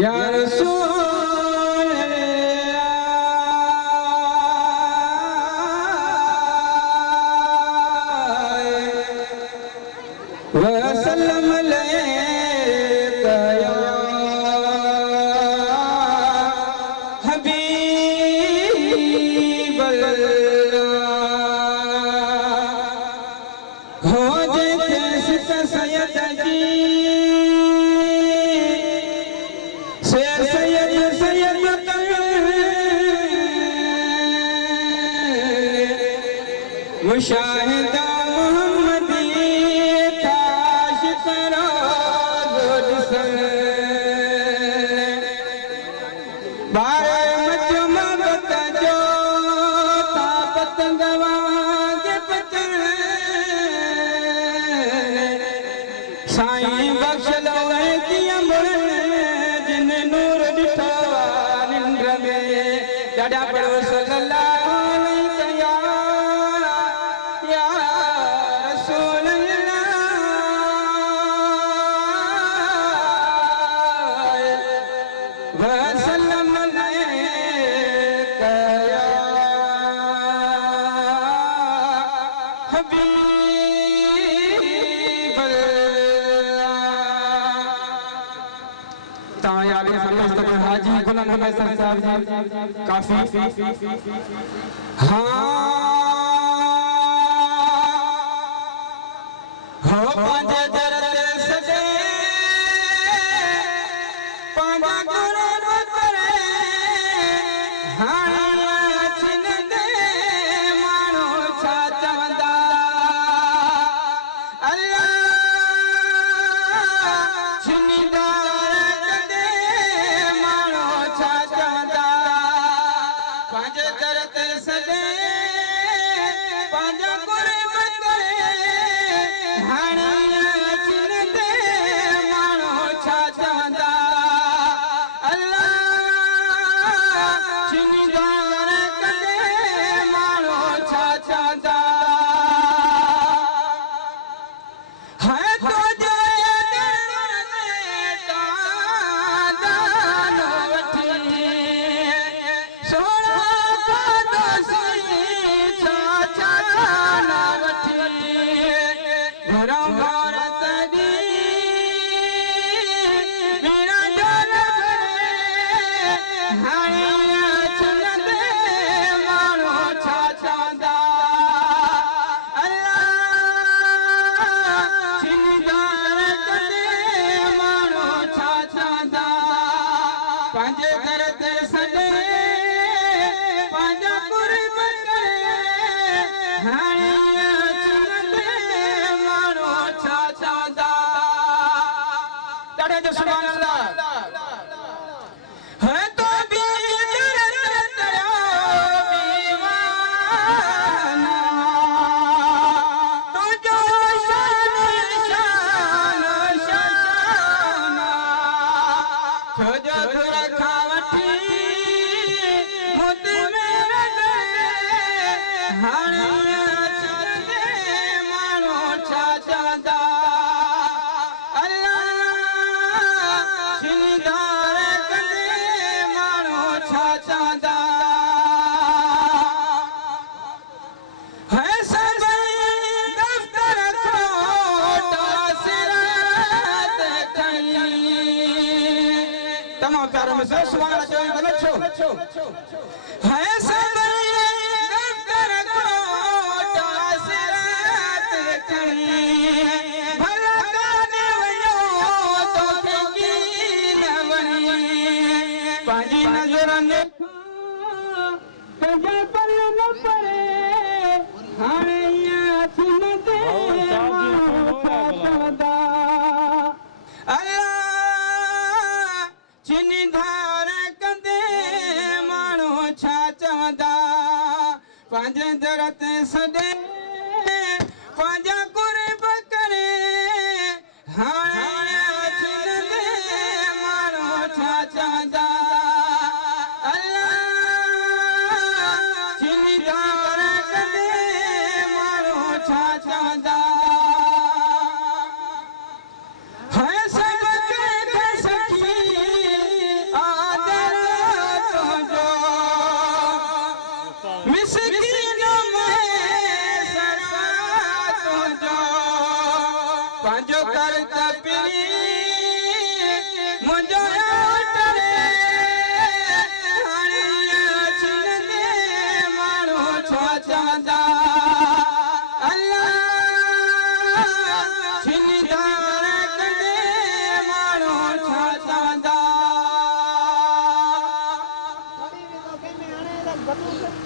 या रसूल वसल्लम अलैका या हबीब अल्लाह हो जे सैयद जी मुशाहिदा मोहम्मदी ताश करो गुडसन बारे मचो मगत जो तापत गवाज पतन साईं बख्श लो की अमर जिन नूर दिठो निंद्र में ॾाढा पढ़ो सल्लल्लाहु अलैहि या रसूल अल्लाह वसल्लम अलैका या हबीब अल्लाह तायाब फरिश्ता हाजी गुलाम हसन साहब काफी हो पंज दरद सजे पंज गुरु करे हाणे छिन दे मानो छा चवंदा अल्लाह छिनींदा कदे मानो छा चवंदा पंज दरद सजे पंज गुरु करे हाणे छिन दे मानो छा चवंदा अल्लाह छिनींदा कदे मानो छा चवंदा है तो जो दर में दानो वठी सोना खाधो सी छा छा ना वठी घरों घर तॾी बिना डोल हाणे छिन दे माण्हू छा चवंदा अल्लाह छिनींदा कदे माण्हू छा चवंदा पंहिंजे दर ते सॾे पंहिंजा कुर्ब करे हाणे छिन दे माण्हू छा चवंदा ॾाढे जो सुभान अल्लाह है तो भी जरत कयो दीवाना तुझो शान शान शाना छोजो दुर खां वठी मुद में रहे हाणे छिन दे माण्हू छा चवंदा अल्लाह छिनींदा कदे माण्हू छा चवंदा है सभई दफ़्तर खोटा सिरात खणी तमामु प्यारो में सुभाणे अचो गलत छो है सभई दफ़्तर खोटा सिरात खणी भला काॾे वञो तोखे की न वणी पंहिंजी नज़रनि तुंहिंजे पल न परे हाणे छिन दे माण्हू छा चवंदा अल्लाह छिनींदा कंदे माण्हू छा चवंदा पंहिंजे दर ते सॾे पंहिंजा कुर्ब करे हाणे छिन दे माण्हू छा चवंदा अल्लाह छिनींदा कदे माण्हू छा चवंदा है सब के सखी सरकार